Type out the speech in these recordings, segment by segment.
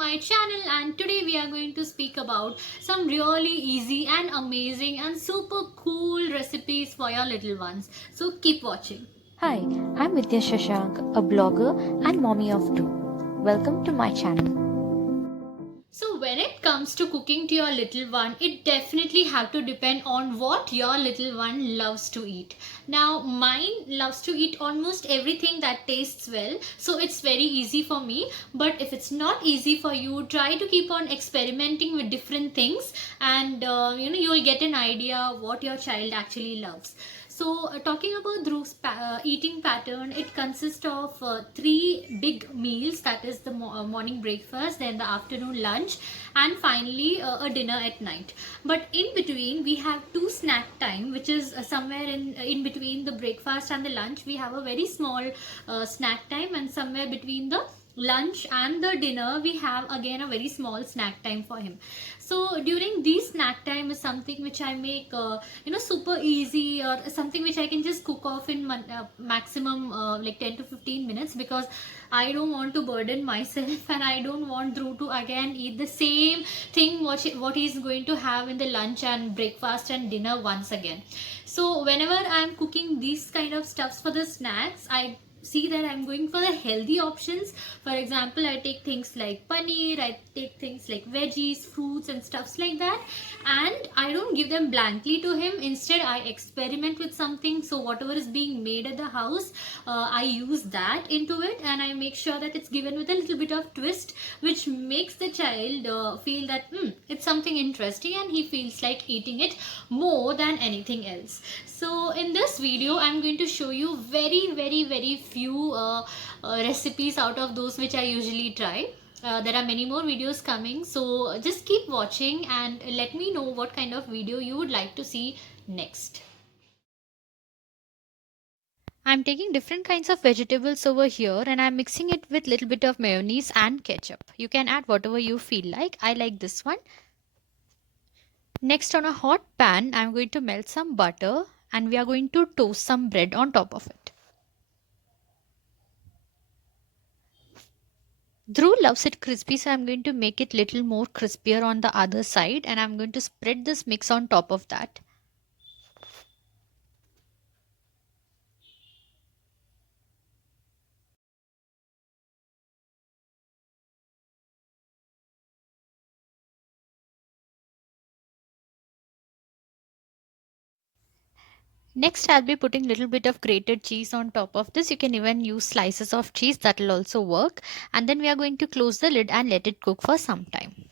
my channel, and today we are going to speak about some really easy and amazing and super cool recipes for your little ones. So keep watching. Hi, I'm Vidya Shashank, a blogger and mommy of two. Welcome to my channel. So when it comes to cooking to your little one, it definitely have to depend on what your little one loves to eat. Now mine loves to eat almost everything that tastes well, so it's very easy for me. But if it's not easy for you, try to keep on experimenting with different things, and you will get an idea what your child actually loves. So, talking about Dhruv's eating pattern, it consists of three big meals, that is the morning breakfast, then the afternoon lunch, and finally a dinner at night. But in between, we have two snack time, which is somewhere in between the breakfast and the lunch. We have a very small snack time, and somewhere between the lunch and the dinner we have again a very small snack time for him. So during these snack time is something which I make super easy, or something which I can just cook off in maximum like 10 to 15 minutes, because I don't want to burden myself and I don't want Dhruv to again eat the same thing what he's going to have in the lunch and breakfast and dinner once again. So whenever I'm cooking these kind of stuffs for the snacks, I see that I'm going for the healthy options. For example, I take things like paneer, I take things like veggies, fruits and stuffs like that, and I don't give them blankly to him. Instead, I experiment with something. So whatever is being made at the house, I use that into it, and I make sure that it's given with a little bit of twist, which makes the child feel that it's something interesting and he feels like eating it more than anything else. So in this video, I'm going to show you very few recipes out of those which I usually try. There are many more videos coming, so just keep watching and let me know what kind of video you would like to see next. I'm taking different kinds of vegetables over here and I'm mixing it with little bit of mayonnaise and ketchup. You can add whatever you feel like. I like this one. Next, on a hot pan, I'm going to melt some butter and we are going to toast some bread on top of it. Dhruv loves it crispy, so I'm going to make it little more crispier on the other side, and I'm going to spread this mix on top of that. Next, I'll be putting little bit of grated cheese on top of this. You can even use slices of cheese, that will also work. And then we are going to close the lid and let it cook for some time.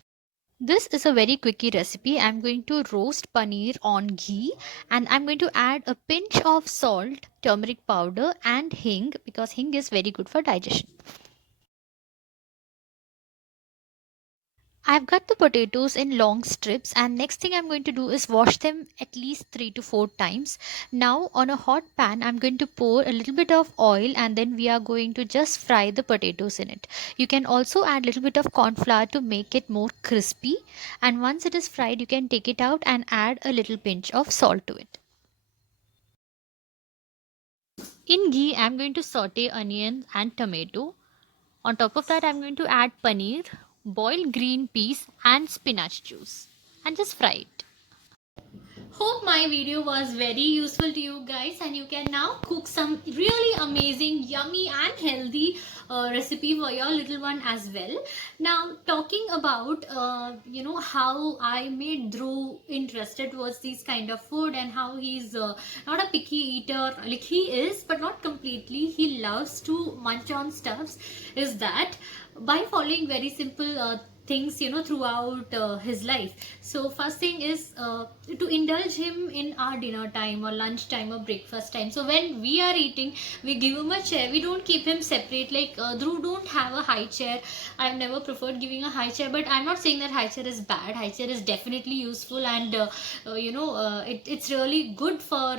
This is a very quickie recipe. I'm going to roast paneer on ghee and I'm going to add a pinch of salt, turmeric powder and hing, because hing is very good for digestion. I've cut the potatoes in long strips, and next thing I'm going to do is wash them at least 3 to 4 times. Now on a hot pan I'm going to pour a little bit of oil and then we are going to just fry the potatoes in it. You can also add a little bit of corn flour to make it more crispy, and once it is fried you can take it out and add a little pinch of salt to it. In ghee I'm going to saute onion and tomato. On top of that, I'm going to add paneer, boiled green peas, and spinach juice, and just fry it. Hope my video was very useful to you guys, and you can now cook some really amazing, yummy, and healthy recipe for your little one as well. Now, talking about how I made Dhruv interested towards these kind of food, and how he's not a picky eater, like he is, but not completely. He loves to munch on stuffs. Is that by following very simple things throughout his life. So first thing is to indulge him in our dinner time or lunch time or breakfast time. So when we are eating, we give him a chair. We don't keep him separate, like Dhruv don't have a high chair. I've never preferred giving a high chair, but I'm not saying that high chair is bad. High chair is definitely useful, and it's really good for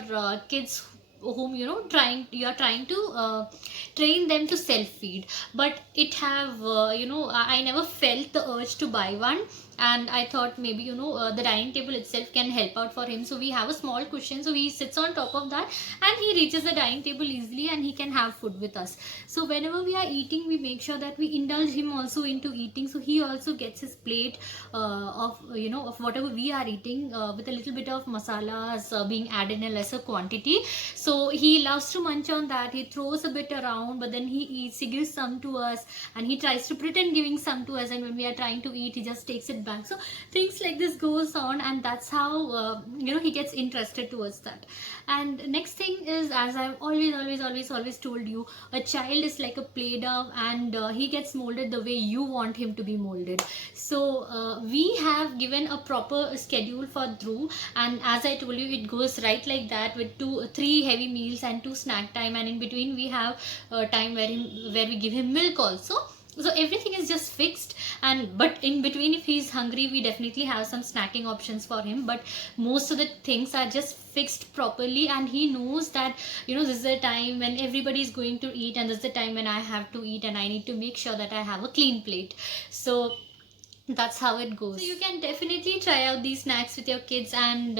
kids whom you are trying to train them to self feed. But it have I never felt the urge to buy one, and I thought maybe the dining table itself can help out for him. So we have a small cushion, so he sits on top of that and he reaches the dining table easily and he can have food with us. So whenever we are eating, we make sure that we indulge him also into eating, so he also gets his plate of whatever we are eating, with a little bit of masalas being added in a lesser quantity. So he loves to munch on that. He throws a bit around, but then he eats, he gives some to us, and he tries to pretend giving some to us, and when we are trying to eat, he just takes it back. So things like this goes on, and that's how he gets interested towards that. And next thing is, as I've always told you, a child is like a play doh, and he gets molded the way you want him to be molded. So we have given a proper schedule for Dhruv, and as I told you, it goes right like that, with 3 heavy meals and 2 snack time, and in between we have time where we give him milk also. So everything is just fixed, and but in between, if he's hungry, we definitely have some snacking options for him, but most of the things are just fixed properly, and he knows that this is the time when everybody is going to eat, and this is the time when I have to eat, and I need to make sure that I have a clean plate. So that's how it goes. So you can definitely try out these snacks with your kids, and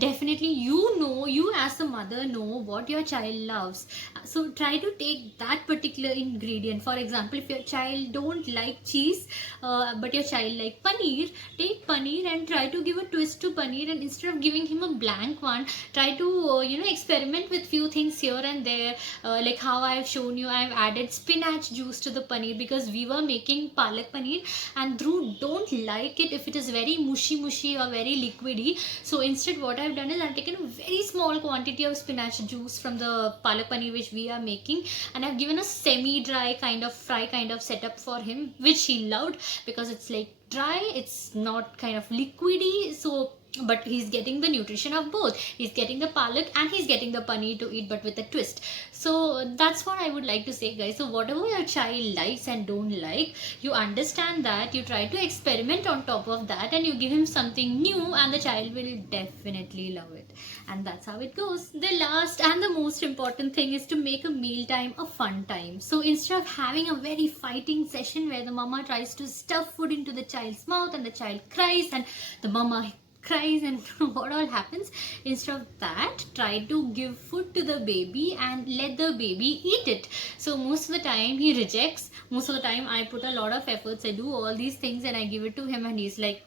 definitely you as a mother know what your child loves. So try to take that particular ingredient. For example, if your child don't like cheese, but your child like paneer, take paneer and try to give a twist to paneer, and instead of giving him a blank one, try to experiment with few things here and there, like how I've shown you. I've added spinach juice to the paneer because we were making palak paneer, and Dhruv don't like it if it is very mushy or very liquidy. So instead, what I've done is I've taken a very small quantity of spinach juice from the palak paneer which we are making, and I've given a semi-dry kind of fry kind of setup for him, which he loved because it's like dry, it's not kind of liquidy. So but he's getting the nutrition of both. He's getting the palak and he's getting the paneer to eat, but with a twist. So that's what I would like to say, guys. So whatever your child likes and don't like, you understand that, you try to experiment on top of that, and you give him something new, and the child will definitely love it. And that's how it goes. The last and the most important thing is to make a meal time a fun time. So instead of having a very fighting session where the mama tries to stuff food into the child's mouth and the child cries and the mama cries and what all happens, instead of that, try to give food to the baby and let the baby eat it. So most of the time he rejects. Most of the time I put a lot of efforts, I do all these things and I give it to him, and he's like,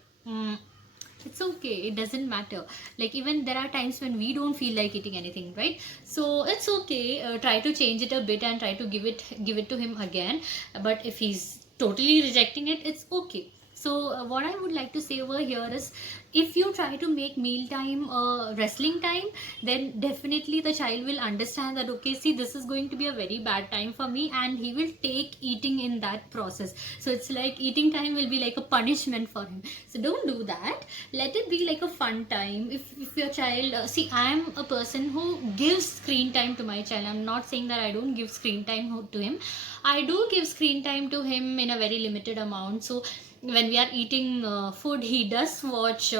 it's okay, it doesn't matter. Like, even there are times when we don't feel like eating anything, right? So it's okay, try to change it a bit and try to give it to him again. But if he's totally rejecting it, it's okay. So what I would like to say over here is, if you try to make meal time wrestling time, then definitely the child will understand that, okay, see, this is going to be a very bad time for me, and he will take eating in that process. So it's like eating time will be like a punishment for him. So don't do that. Let it be like a fun time. If your child, see, I am a person who gives screen time to my child. I'm not saying that I don't give screen time to him. I do give screen time to him in a very limited amount. So when we are eating food, he does watch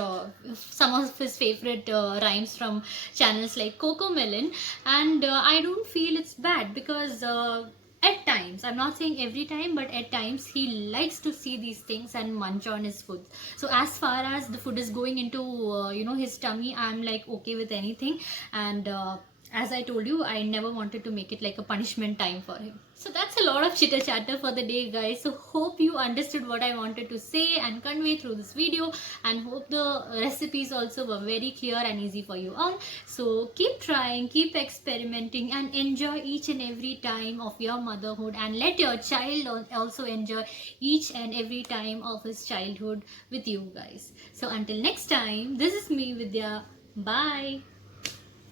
some of his favorite rhymes from channels like Cocomelon, and I don't feel it's bad, because at times, I'm not saying every time, but at times he likes to see these things and munch on his food. So as far as the food is going into his tummy, I'm like okay with anything. And as I told you, I never wanted to make it like a punishment time for him. So that's a lot of chitter chatter for the day, guys. So hope you understood what I wanted to say and convey through this video, and hope the recipes also were very clear and easy for you all. So keep trying, keep experimenting, and enjoy each and every time of your motherhood, and let your child also enjoy each and every time of his childhood with you guys. So until next time, this is me, Vidya. Bye.